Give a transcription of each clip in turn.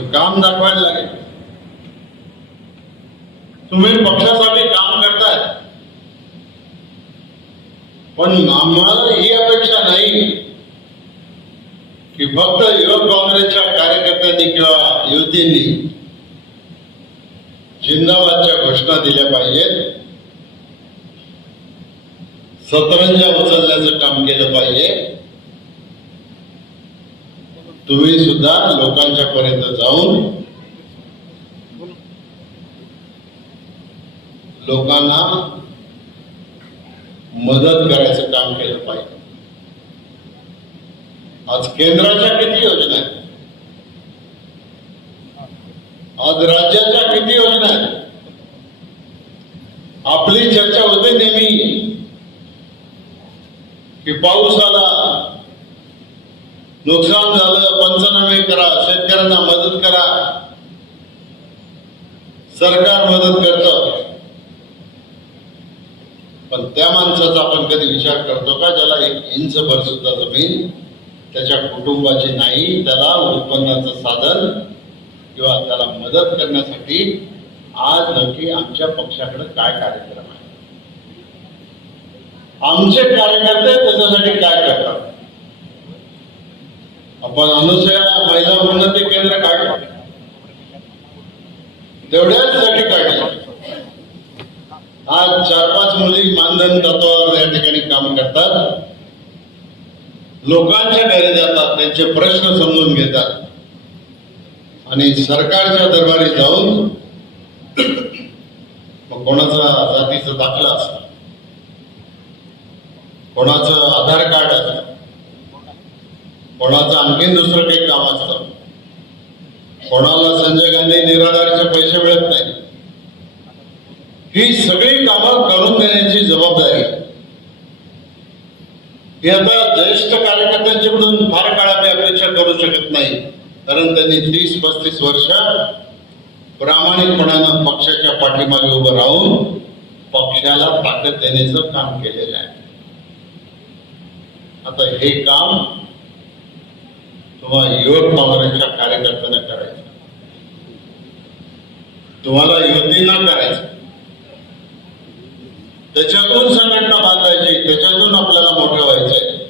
काम दाखवायला लागेल तुम्ही पक्षासाठी काम करताय. पण आम्हाला ही अपेक्षा नाही की फक्त युवक काँग्रेसच्या कार्यकर्त्यांनी किंवा युवतींनी जिंदाबादच्या घोषणा दिल्या पाहिजेत. सतरंजा उचलण्याचं काम केलं पाहिजे. तुम्ही सुद्धा लोकांच्या पर्यंत जाऊन लोकांना मदत करायचं काम केलं पाहिजे. आज केंद्राच्या किती योजना आहेत? आज राज्याच्या किती योजना आहेत? आपली चर्चा होते नेहमी की पाऊस आला नुकसान झालं पंचनामे करा शेतकऱ्यांना मदत करा. सरकार मदत करत. पण त्या माणसाचा आपण कधी विचार करतो का? ज्याला एक इंच भर सुद्धा जमीन त्याच्या कुटुंबाची नाही त्याला उत्पन्नाचं साधन किंवा त्याला मदत करण्यासाठी आज नक्की आमच्या पक्षाकडे काय कार्यक्रम आहे? आमचे कार्यकर्ते त्याच्यासाठी काय करतात? आपण अनुसया महिला उन्नती केंद्र काढलं. तेवढ्याचसाठी काढलं. आज चार पाच मुली मानधन तत्वावर या ठिकाणी काम करतात. लोकांच्या घरी जातात त्यांचे प्रश्न समजून घेतात. आणि सरकारच्या दरबारी जाऊन मग कोणाचा जातीचा दाखला असतो? कोणाचं आधार कार्ड असतं? कोणाचं आणखीन दुसरं काही काम असतं? कोणाला संजय गांधी निराधारचे पैसे मिळत नाही. ही सगळी कामं करून देण्याची जबाबदारी ही आता ज्येष्ठ कार्यकर्त्यांच्याकडून फार काळ आम्ही अपेक्षा करू शकत नाही. कारण त्यांनी तीस पस्तीस वर्ष प्रामाणिकपणानं पक्षाच्या पाठीमागे उभं राहून पक्षाला ताकद देण्याचं काम केलेलं आहे. आता हे काम किंवा युवक काँग्रेसच्या कार्यकर्त्यांना करायचं. तुम्हाला युतीला करायचं. त्याच्यातून संघटना बांधायची त्याच्यातून आपल्याला मोठं व्हायचंय.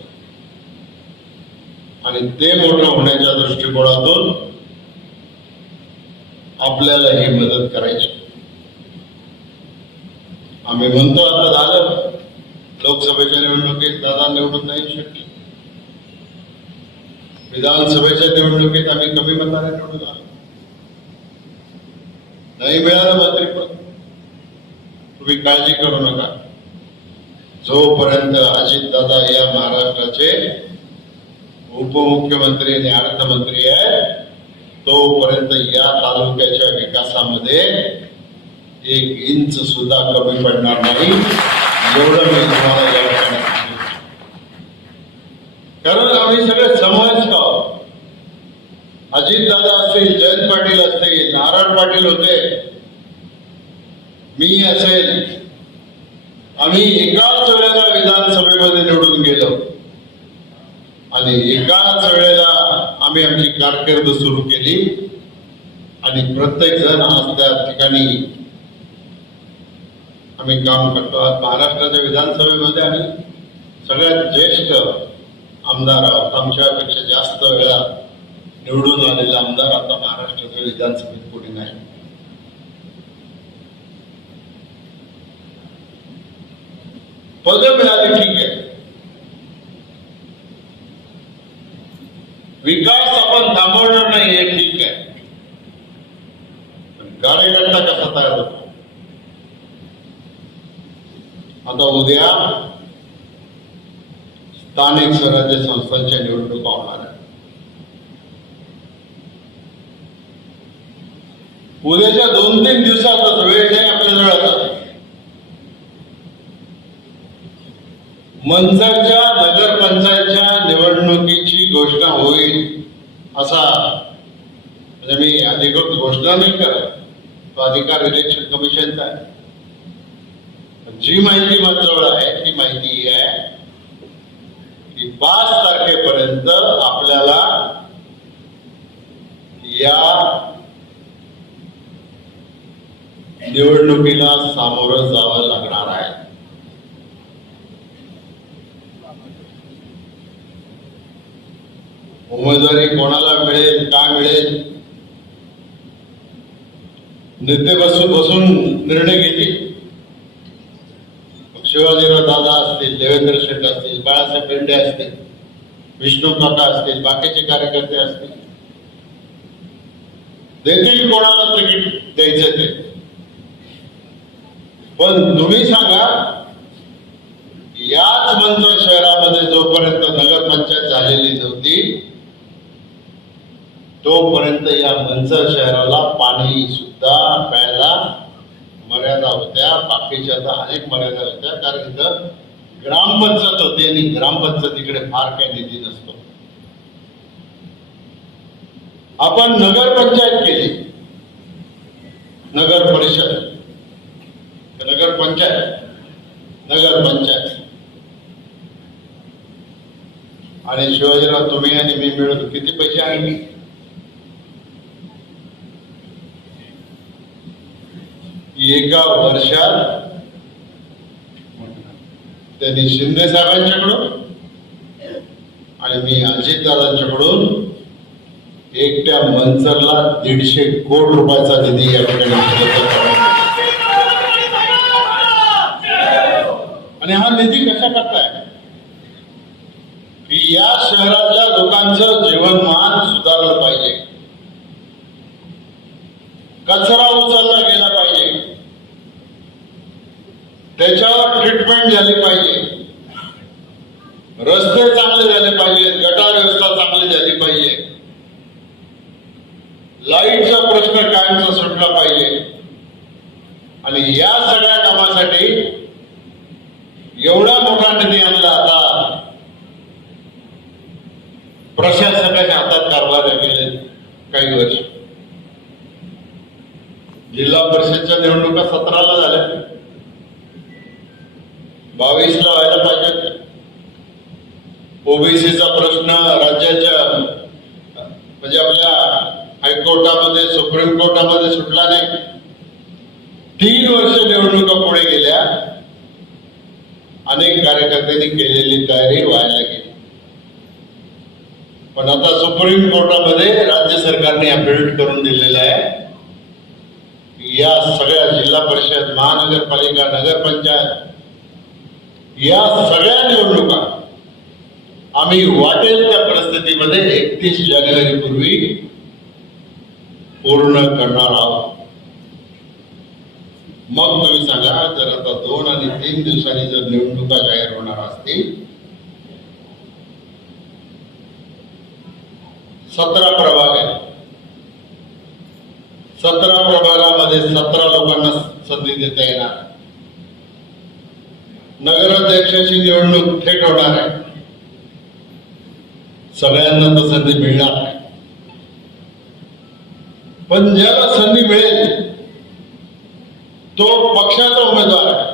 आणि ते मोठं होण्याच्या दृष्टिकोनातून आपल्याला ही मदत करायची. आम्ही म्हणतो आता झालं. लोकसभेच्या निवडणुकीत दादा निवडून नाही शकले. विधानसभेच्या निवडणुकीत आम्ही कमी मताने निवडून आलो. नाही मिळालं मंत्रीपद तुम्ही काळजी करू नका. जोपर्यंत अजितदादा या महाराष्ट्राचे उपमुख्यमंत्री आणि अर्थमंत्री आहेत तोपर्यंत या तालुक्याच्या विकासामध्ये एक इंच सुद्धा कमी पडणार नाही एवढं मी तुम्हाला या ठिकाणी कारण आम्ही सगळे समाज अजितदादा असतील जयंत पाटील असतील नारायण पाटील होते. मी असेल. आम्ही एकाच वेळेला विधानसभेमध्ये निवडून गेलो. आणि एकाच वेळेला आम्ही आमची कारकीर्द सुरू केली. आणि प्रत्येक जण आज त्या ठिकाणी आम्ही काम करतो. आज महाराष्ट्राच्या विधानसभेमध्ये आम्ही सगळ्यात ज्येष्ठ आमदार आहोत. आमच्यापेक्षा जास्त वेळा निवडून आलेला आमदार आता महाराष्ट्राच्या विधानसभेत कोणी नाही. पद मिळाली ठीक आहे. विकास आपण थांबवणार नाही हे ठीक आहे. पण कार्यकर्ता कसा तयार होतो? आता उद्या स्थानिक स्वराज्य संस्थांच्या निवडणुका होणार आहेत. उद्याच्या दोन तीन दिवसातच वेळ नाही आपल्याजवळ आता मंचरच्या नगरपंचायतच्या निवडणुकीची घोषणा होईल असा म्हणजे मी अधिकृत घोषणा नाही करत तो अधिकार इलेक्शन कमिशनचा आहे. जी माहिती माझ्याजवळ आहे ती माहिती ही आहे की पाच तारखेपर्यंत आपल्याला या निवडणुकीला सामोरं जावं लागणार आहे. उमेदवारी कोणाला मिळेल काय मिळेल? नेते बसून बसून निर्णय घेतील. शिवाजीराव दादा असतील देवेंद्र शेठ असतील बाळासाहेब बेंडे असतील विष्णू काका असतील बाकीचे कार्यकर्ते असतील. देतील कोणाला तिकीट द्यायचं ते? पण तुम्ही सांगा याच मंजूर शहरामध्ये जोपर्यंत नगरपंचायत झालेली नव्हती तोपर्यंत या मंजर शहराला पाणी सुद्धा प्यायला मर्यादा होत्या. बाकीच्या तर अनेक मर्यादा होत्या. कारण इथं ग्रामपंचायत होती आणि ग्रामपंचायतीकडे फार काही निधी नसतो. आपण नगरपंचायत केली. नगर परिषद. पंचायत. नगर पंचायत. आणि शिवाजीराव तुम्ही आणि मी मिळवतो किती पैसे आहे? मी एका वर्षात त्यांनी शिंदे साहेबांच्याकडून आणि मी अजितदादांच्याकडून एकट्या मंचरला दीडशे कोटी रुपयाचा निधी याकडे ठिकाणी उपलब्ध करण्यात आला. आणि हा निधी कशा करताय? की या शहरातल्या लोकांचं जीवनमान सुधारलं पाहिजे. कचरा उचलला गेला पाहिजे. त्याच्यावर ट्रीटमेंट झाली पाहिजे. रस्ते चांगले झाले पाहिजे गटार व्यवस्था चांगली झाली पाहिजे. लाईटचा प्रश्न कायमचा सुटला पाहिजे. आणि या सगळ्या कामासाठी एवढा मोठा निधी आणला आता. प्रशासकाच्या हातात कारभार गेले काही वर्ष. जिल्हा परिषदच्या निवडणुका सतराला झाल्या. बावीसला व्हायला पाहिजे ओबीसीचा प्रश्न राज्याच्या म्हणजे आपल्या हायकोर्टामध्ये सुप्रीम कोर्टामध्ये सुटला नाही. तीन वर्ष निवडणुका पुढे गेल्या. अनेक कार्यकर्त्यांनी केलेली तयारी व्हायला गेली. पण आता सुप्रीम कोर्टामध्ये राज्य सरकारने अपडेट करून दिलेलं आहे या सगळ्या जिल्हा परिषद महानगरपालिका नगरपंचायत या सगळ्या निवडणुका आम्ही वाटेल त्या परिस्थितीमध्ये एकतीस जानेवारी पूर्वी पूर्ण करणार आहोत. मग तुम्ही सांगा जर आता दोन आणि तीन दिवसांनी जर निवडणुका जाहीर होणार असतील सतरा प्रभाग आहे सतरा प्रभागामध्ये सतरा लोकांना संधी देता येणार. नगराध्यक्षाची निवडणूक थेट होणार आहे. सगळ्यांना तर संधी मिळणार नाही. पण ज्याला संधी मिळेल तो पक्षाचा उमेदवार आहे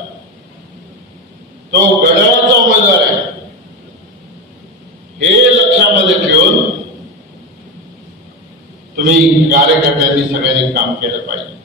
तो घड्याळाचा उमेदवार आहे हे। लक्षामध्ये ठेवून तुम्ही कार्यकर्त्यांनी सगळ्यांनी काम केलं पाहिजे।